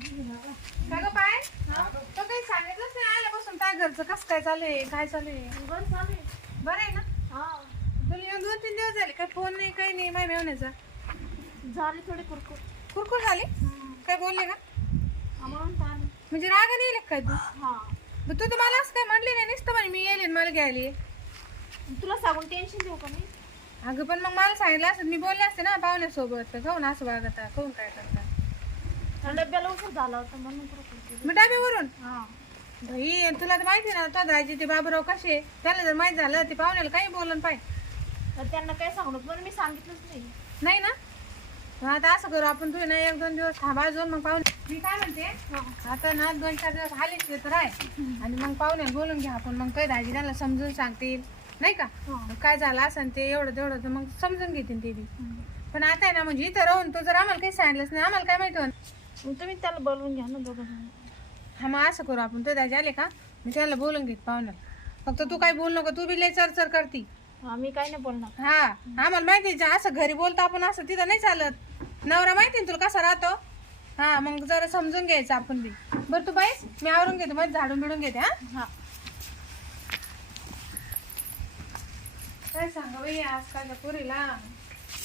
काय गं पाय तो काही सांगितलंच नाही आल्यापासून काय घरचं कसं काय चालू आहे काय चालू आहे? बरं आहे. ना? तुला येऊन दोन तीन दिवस झाले काय फोन नाही काही नाही माय मेवण्याचा. झाली थोडी कुरकुर. कुरकुर झाली? काय बोलले का? म्हणून म्हणजे राग नाही येईल काय तू हा. मग तू तर मला असं काय म्हटली नाही नुसतं म्हणे मी येईल मला घ्यायला ये. तुला सांगून टेन्शन देऊ का मी? अगं पण मग मला सांगितलं असं मी बोलले असते ना पाहुण्यासोबत तर खाऊन असं वागता खाऊन काय करता? डब्याला उशीर झाला होता म्हणून केली. मग डाब्यावरून? हा. भाई तुला तर माहिती ना तो दाजी ते बाबूराव कसे त्याला जर माहीत झालं ते पाहुण्याला काही बोलून पाय तर त्यांना काय सांगू पण मी सांगितलंच नाही. नाही ना? मग आता असं करू आपण तू ना एक दोन दिवस थांबा अजून मग पाहुणे मी काय म्हणते आता ना दोन चार दिवस आलेच तर आहे. आणि मग पाहुण्याला बोलून घ्या आपण मग काही दाजी त्यांना समजून सांगतील. नाही का? मग काय झालं असं ते एवढं तेवढं तर मग समजून घेतील ते बी. पण आता आहे ना म्हणजे इथं राहून तो जर आम्हाला काही सांगितलंच नाही आम्हाला काय माहिती होणार? मग तुम्ही त्याला बोलवून घ्या ना दोघं जण. हा मग असं करू आपण. तो दाजी आले का? मी त्याला बोलून घेत पाहुण्याला. फक्त तू काय बोल नको तू बी लय चरचर करती. मी काय नाही बोलणार. हा आम्हाला माहिती आहे, असं घरी बोलतो आपण असं तिथं नाही चालत. नवरा माहिती ना तुला कसा राहतो? हा मग जरा समजून घ्यायचं आपण बी. बरं तू बाईस मी आवरून घेते मग झाडून बिडून घेते हा? हा. काय सांगा बाई आजकालच्या पुरीला?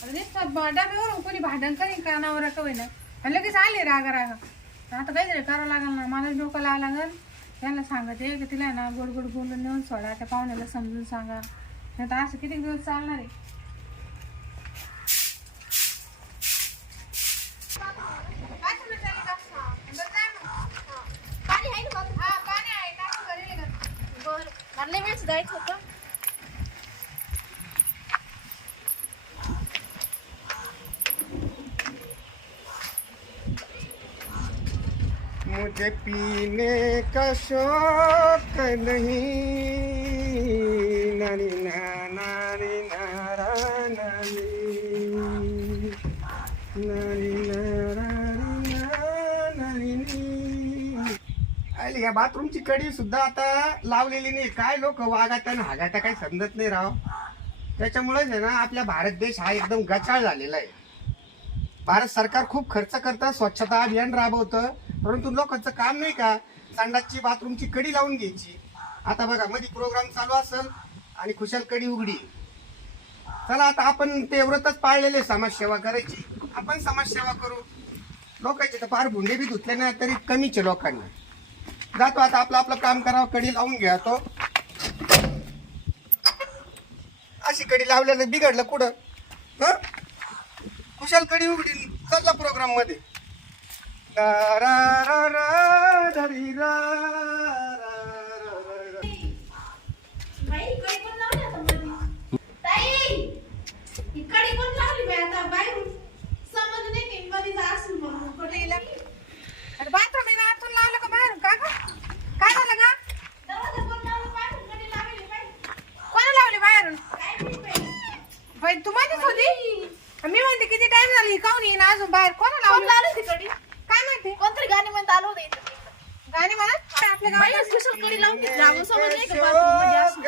अरे नुसतं ब- डब्यावरून कोणी भांडण करीन का नवरा का होईना आणि लगेच आले रागा रागा आता काहीतरी करावं लागेल ना. मला डोकं लावा लागेल. त्यांना सांगते की तिला ना गोड गोड बोलून नेऊन सोडा त्या पाहुण्याला समजून सांगा. नाही तर असं किती दिवस चालणार आहे? पाच मिनिटं झाली का? बरं. जा मग. पाणी आहे ना बाबा? हा, पाणी आहे. टाकून घरी गेले का? बरं मला लय वेळच जायचं होतं मुझे पीने का शौक नहीं नारी ना नारी नारा नारी नारी नारा नारी नी. या बाथरूमची कडी सुद्धा आता लावलेली नाही. काय लोक वागाता आणि हागाता काही समजत नाही राव. त्याच्यामुळेच आहे ना आपला भारत देश हा एकदम गचाळ झालेला आहे. भारत सरकार खूप खर्च करतं स्वच्छता अभियान राबवतं. परंतु लोकांचं काम नाही का? संडासची बाथरूमची कडी लावून घ्यायची. आता बघा मध्ये प्रोग्राम चालू असेल आणि खुशाल कडी उघडी. चला आता आपण ते व्रतच पाळलेले समाजसेवा करायची. आपण समाजसेवा करू. लोकांचे तर फार भुंडे बी धुतले ना तरी कमीचे लोकांना. जातो आता आपलं आपलं काम करावं कडी लावून घ्या तो अशी कडी लावल्यानं बिघडलं कुठं? हं? कुशाल कडी उघडी चालला प्रोग्राममध्ये. होती मी म्हणते किती टाइम झाली? काऊन येईन अजून बाहेर? कोणा कोण लावली लावली ती कडी काय माहिती आलो होतं. गाणी काय आपल्या बाई गावात स्पेशल कडी लावून घेतली आपण समज नाही का bathroom मध्ये असं. शौक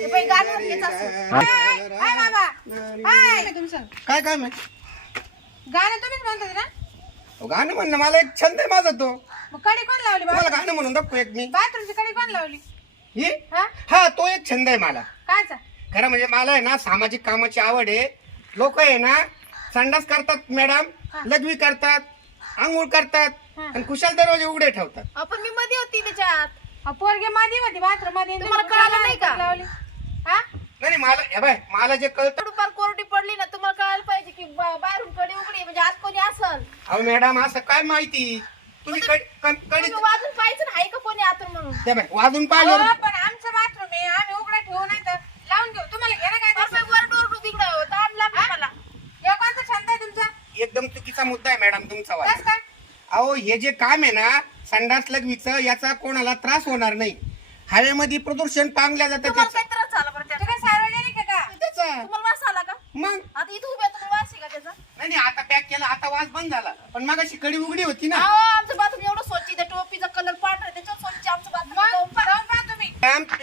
हे बाई गाणं घेत असेल. हाय, हाय बाबा. हाय. तुमचं काय काम आहे? गाणं तुम्हीच म्हणतात ना? अहो, गाणं म्हणणं मला एक छंद आहे माझा तो. मग कडी कोण लावली तुम्हाला गाणं म्हणून दाखवू एक मी. बाथरूमची कडी कोण लावली? ही? हा? हा तो एक छंद आहे मला. कायचा? खरं म्हणजे मला आहे ना सामाजिक कामाची आवड आहे. लोक आहे ना संडास करतात मॅडम लघवी करतात आंघोळ करतात. आणि कुशाल दरवाजे उघडे ठेवतात. आपण मी मध्ये होती त्याच्यात. अ, पोरगे मध्ये मध्ये बाथरूममध्ये तुम्हाला कळालं नाही का? लावली? हा? नाही नाही, मला हे बाय मला जे कळतं दुपार कोरडी पडली ना तुम्हाला कळायला पाहिजे की बा- बाहेरून कडी उघडी म्हणजे आज कोणी असल? अहो मॅडम असं काय माहिती? तुम्ही कडी कडी तुम्ही वाजून पाहिजे ना आहे का कोणी आतून म्हणून? हे बाय वाजून पाहिलं हो, पण आमचं बाथरूम आहे आम्ही उघडं ठेवू नाही तर लावून घेऊ तुम्हाला घेणं काय बरं, तसं? मी वर डोर तिकडं ताण लागला मला हे कोणता छंद आहे तुमचा एकदम चुकीचा मुद्दा आहे मॅडम तुमचा वाला अहो हे जे काम आहे ना संडास लघवीचं याचा कोणाला त्रास होणार नाही. हवेमध्ये प्रदूषण पांगल्या जातं त्याचं. काय त्रास झाला बरं तू त्याचा काय सार्वजनिक आहे का? त्याचा. तुम्हाला वास आला का? मग? आता इथं उभ्या तुम्हाला वास आहे का त्याचा? नाही नाही, आता पॅक केला आता वास बंद झाला. पण मग अशी कडी उघडी होती ना अहो, आमचं बाथरूम एवढं स्वच्छ आहे, त्या टोपीचा कलर पांढरा आहे, त्याच्यावर स्वच्छ आहे आमचं मग बाथरूम जाऊन पहा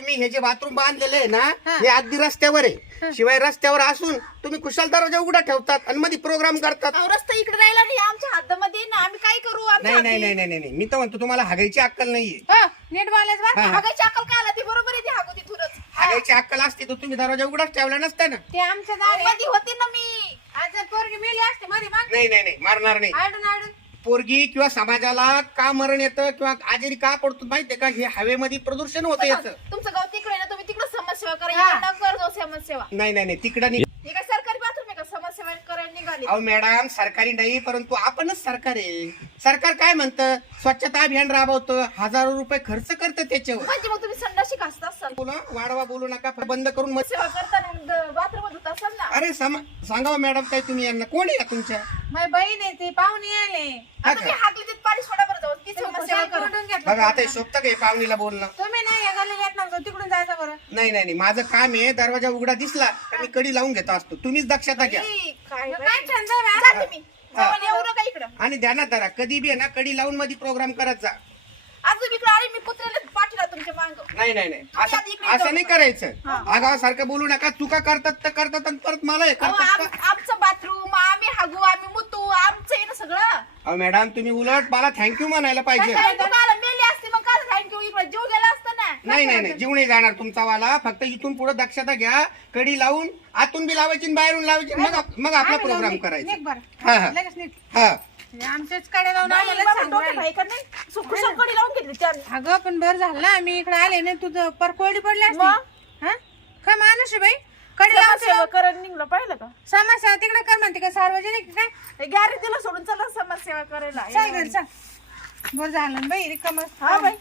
तुम्ही हे जे बाथरूम बांधलेलं आहे ना हा. अगदी रस्त्यावर आहे. शिवाय रस्त्यावर असून तुम्ही तुम्ही कुशाल दरवाजा उघडा ठेवतात आणि मध्ये प्रोग्राम करतात. अहो, रस्ता इकडे राहिला नाही आमच्या हातामध्ये ना आम्ही काय करू? आमच्या नाही नाही नाही नाही नाही नाही. मी तर म्हणतो तुम्हाला हागायची अक्कल नाहीये. हो नीट बोलायचं बरं का? हा. हागायची अक्कल काय आला? ती बरोबर आहे ती हागू तिथूनच हागायची अक्कल असते तर तुम्ही दरवाजा उघडाच ठेवला नसता ना. ते आमच्या दारी मध्ये होती ना मी. आज जर पोरगी मेली असते मध्ये मग. नाही नाही नाही. मारणार नाही. आडून आडून पोरगी किंवा समाजाला का मरण येतं किंवा आजारी का पडतो माहितीये का? हे हवेमध्ये प्रदूषण होतं याचं. तुमचं गाव तिकडे ना तुम्ही तिकडे समाजसेवा करा. हा. इकडे कर समाजसेवा. नाही नाही नाही तिकडं नाही हे काय सरकारी बाथरूम आहे का? समाजसेवा करायला निघाले. अहो मॅडम सरकारी नाही परंतु आपणच सरकार आहे. सरकार काय म्हणतं? स्वच्छता अभियान राबवतं. हजारो रुपये खर्च करतं त्याच्यावर. म्हणजे मग तुम्ही संडाशी घासत असाल. बोला वाढवा बोलू नका बंद करून मग सेवा करताना बाथरूम धुत असाल ना? अरे समा सांगा मॅडम काय तुम्ही यांना. कोण आहे तुमच्या? माझी बहीण आहे ती पाहुणे आले आता का? तुम्ही हाकली तिथे पाणी सोडा बरं जाऊ. ती समाजसेवा करा कुठून घेतलं बघा आता हे शोभतं का हे पाहुणीला बोलणं? तुम्ही नाही या गल्लीत येत नव्हतं. तिकडून जायचं बरं. नाही नाही नाही. माझं काम आहे दरवाजा उघडा दिसला तर मी कडी लावून घेतो असतो. तुम्हीच दक्षता घ्या. ई, काय मग बाई. काय छंद आहे? बा? जाते मी जाऊन येऊ नका इकडं. आणि ध्यानात धरा कधी बी आहे ना कडी लावून मध्ये प्रोग्राम करत जा. इकडे आले मी कुत्र्याला पाठीला तुमच्या मांग. नाही नाही नाही. असं असं नाही करायचं. आगावासारखं बोलू नका. चुका करतात तर करतात आणि परत मला हे करतात का? आमचं बाथरूम आम्ही हागू आम्ही मुतू आमचं आहे ना सगळं अहो मॅडम तुम्ही उलट मला थँक्यू म्हणायला पाहिजे. काय तुम्हाला मेली असते मग काय थँक्यू इकडे जीव गेला असता ना. नाही नाही नाही जीव नाही जाणार तुमचा वाला. फक्त इथून पुढे दक्षता घ्या कडी लावून आतून बी लावायची आणि बाहेरून लावायची. मग आप- मग आपला आम्ही प्रोग्राम करायचा. बरं. हा हा. लगेच नीट हा. म्हणजे आमच्याच कडे लावून आम्हाला सांगू का अगं पण बरं झालं. ना मी इकडे आले नाही. तुझं पर कोरडी पडली असती. मग? हा? काय माणूस आहे बाई. कडे लावून समाजसेवा करायला निघलं पाहिलं का? समस्या तिकडे कर म्हणते का सार्वजनिक काय गॅरेज दिला सोडून चला समाजसेवा करायला. चल घरी चल. बरं झालं ना बाई रिकाम. हा बाई.